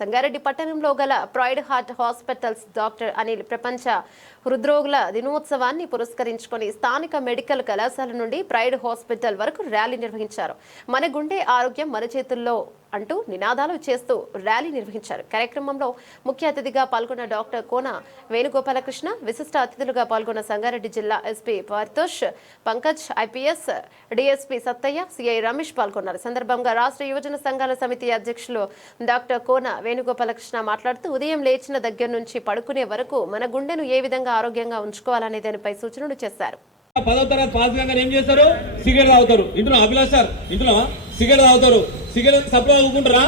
సంగారెడ్డి పట్టణంలో గల pride heart hospitals doctor Anil ప్రపంచ హృద్రోగుల దినోత్సవాన్ని పురస్కరించుకొని స్థానిక మెడికల్ కళాశాల నుండి ప్రైడ్ హాస్పిటల్ వరకు ర్యాలీ నిర్వహించారు. మన గుండె ఆరోగ్యం మన చేతుల్లో అంటూ నినాదాలు చేస్తూ ర్యాలీ నిర్వహించారు. కార్యక్రమంలో ముఖ్య అతిథిగా పాల్గొన్న డాక్టర్ కోన వేణుగోపాలకృష్ణ విశిష్ట అతిథులుగా పాల్గొన్న సంగారెడ్డి జిల్లా SP Paritosh Pankaj IPS DSP Sattaiah CI Ramesh పాల్గొన్నారు. సందర్భంగా రాష్ట్ర యువజన సంఘాల సమితి అధ్యక్షులు డాక్టర్ కోన వేణుగోపాలకృష్ణ మాట్లాడుతూ ఉదయం లేచిన దగ్గర నుంచి పడుకునే వరకు మన గుండెను ఏ విధంగా ఆరోగ్యంగా ఉంచుకోవాలనే దానిపై సూచనలు చేశారు. పదో తరగతి పాస్ కాగానే ఏం చేస్తారు సిగరెట్ తాగుతారు. ఇంట్లో అభిలాష్ సార్? ఇంట్లో సిగరెట్ తాగుతారు. సిగరెట్ సప్లై తాగుకుంటారా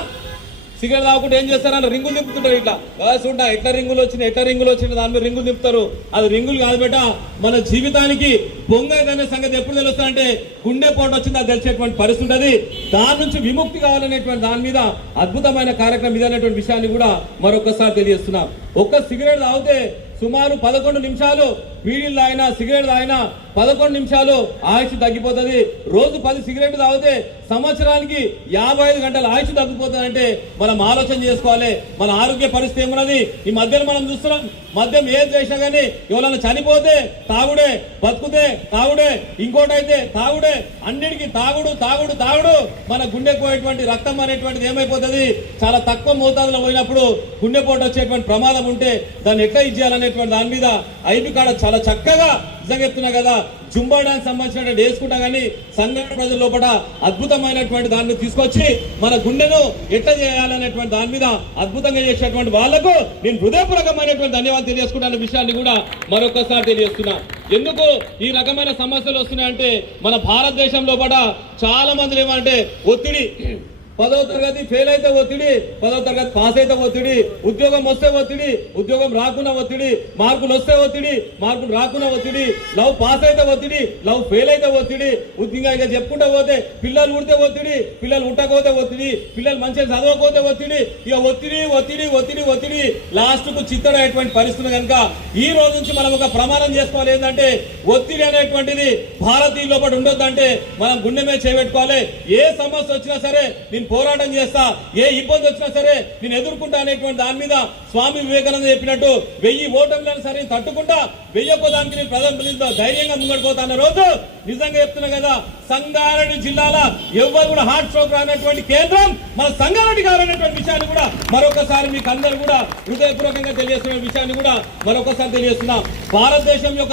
సిగరెట్ తాగుకుంటే ఏం చేస్తారు రింగులు నింపుతుంటారు ఇట్లా. బస్ ఉంటా ఎట్లా రింగులు వచ్చినాయి ఎట్లా రింగులు వచ్చినాయి దాని మీద రింగులు తిప్పుతారు అది రింగులు కాదు బేట మన జీవితానికి పొంగదనే సంగతి ఎప్పుడు తెలుస్తా అంటే గుండె పోటు వచ్చింది అది తెలిసేటువంటి పరిస్థితి ఉంటుంది. దాని నుంచి విముక్తి కావాలనేటువంటి దాని మీద అద్భుతమైన కార్యక్రమం ఇదనేటువంటి విషయాన్ని కూడా మరొకసారి తెలియజేస్తున్నాం. ఒక్క సిగరెట్ తాగితే సుమారు పదకొండు నిమిషాలు బీడీలు తాగినా సిగరెట్ తాగినా పదకొండు నిమిషాలు ఆయుష్ తగ్గిపోతుంది. రోజు పది సిగరెట్ తాగితే సంవత్సరానికి యాభై ఐదు గంటల ఆయుష్ తగ్గిపోతుంది అంటే మనం ఆలోచన చేసుకోవాలి. మన ఆరోగ్య పరిస్థితి ఏమున్నది? ఈ మధ్యన మనం చూస్తున్నాం మద్యం ఏం చేసినా కానీ ఎవరైనా చనిపోతే తాగుడే బతుకుతే తాగుడే ఇంకోటి అయితే తాగుడే అన్నిటికీ తాగుడు తాగుడు తాగుడు. మన గుండెపోయేటువంటి రక్తం అనేటువంటిది ఏమైపోతుంది? చాలా తక్కువ మోతాదులో పోయినప్పుడు గుండెపోటు వచ్చేటువంటి ప్రమాదం ఉంటే దాన్ని ఎట్లా ఇచ్చేయాలనేటువంటి దాని మీద ఐదు కాడ చాలా చక్కగా నిజంగా చెప్తున్నా కదా. జుంబా డాన్స్ సంబంధించిన వేసుకుంటా కానీ సంఘటన ప్రజల లోపల అద్భుతమైనటువంటి దాన్ని తీసుకొచ్చి మన గుండెను ఎట్లా చేయాలనేటువంటి దాని మీద అద్భుతంగా చేసినటువంటి వాళ్ళకు నేను హృదయపూర్వకమైనటువంటి ధన్యవాదాలు తెలియజేసుకుంటాను విషయాన్ని కూడా మరొకసారి తెలియజేస్తున్నా. ఎందుకు ఈ రకమైన సమస్యలు వస్తున్నాయంటే మన భారతదేశంలో కూడా చాలా మంది ఏమంటే ఒత్తిడి పదవ తరగతి ఫెయిల్ అయితే ఒత్తిడి పదో తరగతి పాస్ అయితే ఒత్తిడి ఉద్యోగం వస్తే ఒత్తిడి ఉద్యోగం రాకుండా ఒత్తిడి మార్కులు వస్తే ఒత్తిడి మార్కులు రాకుండా ఒత్తిడి లవ్ పాస్ అయితే ఒత్తిడి లవ్ ఫెయిల్ అయితే ఒత్తిడి ఇంకా ఇక చెప్పుకుంటా పోతే పిల్లలు ఉడితే ఒత్తిడి పిల్లలు ఉట్టకపోతే ఒత్తిడి పిల్లలు మంచిగా చదవకపోతే ఒత్తిడి ఇక ఒత్తిడి ఒత్తిడి ఒత్తిడి ఒత్తిడి లాస్ట్కు చిత్తడైనటువంటి పరిస్థితి కనుక ఈ రోజు నుంచి మనం ఒక ప్రమాణం చేసుకోవాలి. ఏంటంటే ఒత్తిడి అనేటువంటిది భారతీయ లోపల ఉండొద్దంటే మనం గుండె మీద చేపెట్టుకోవాలి ఏ సమస్య వచ్చినా సరే నేను పోరాటం చేస్తా ఏ ఇబ్బంది వచ్చినా సరే నేను ఎదుర్కొంటా అనేటువంటి దాని మీద స్వామి వివేకానంద చెప్పినట్టు వెయ్యి ఓటర్లను సరే తట్టుకుంటా వెయ్యొక్క దానికి నేను ప్రధాన ధైర్యంగా ముంగడిపోతా రోజు నిజంగా చెప్తున్నా కదా సంగారెడ్డి జిల్లాల ఎవ్వరు కూడా హార్ట్ స్ట్రోక్ రానటువంటి కేంద్రం మన సంగారెడ్డి గారు అనేటువంటి విషయాన్ని కూడా మరొకసారి మీకు అందరు కూడా హృదయపూర్వకంగా తెలియజేస్తున్న విషయాన్ని కూడా మరొకసారి తెలియజేస్తున్నా. భారతదేశం యొక్క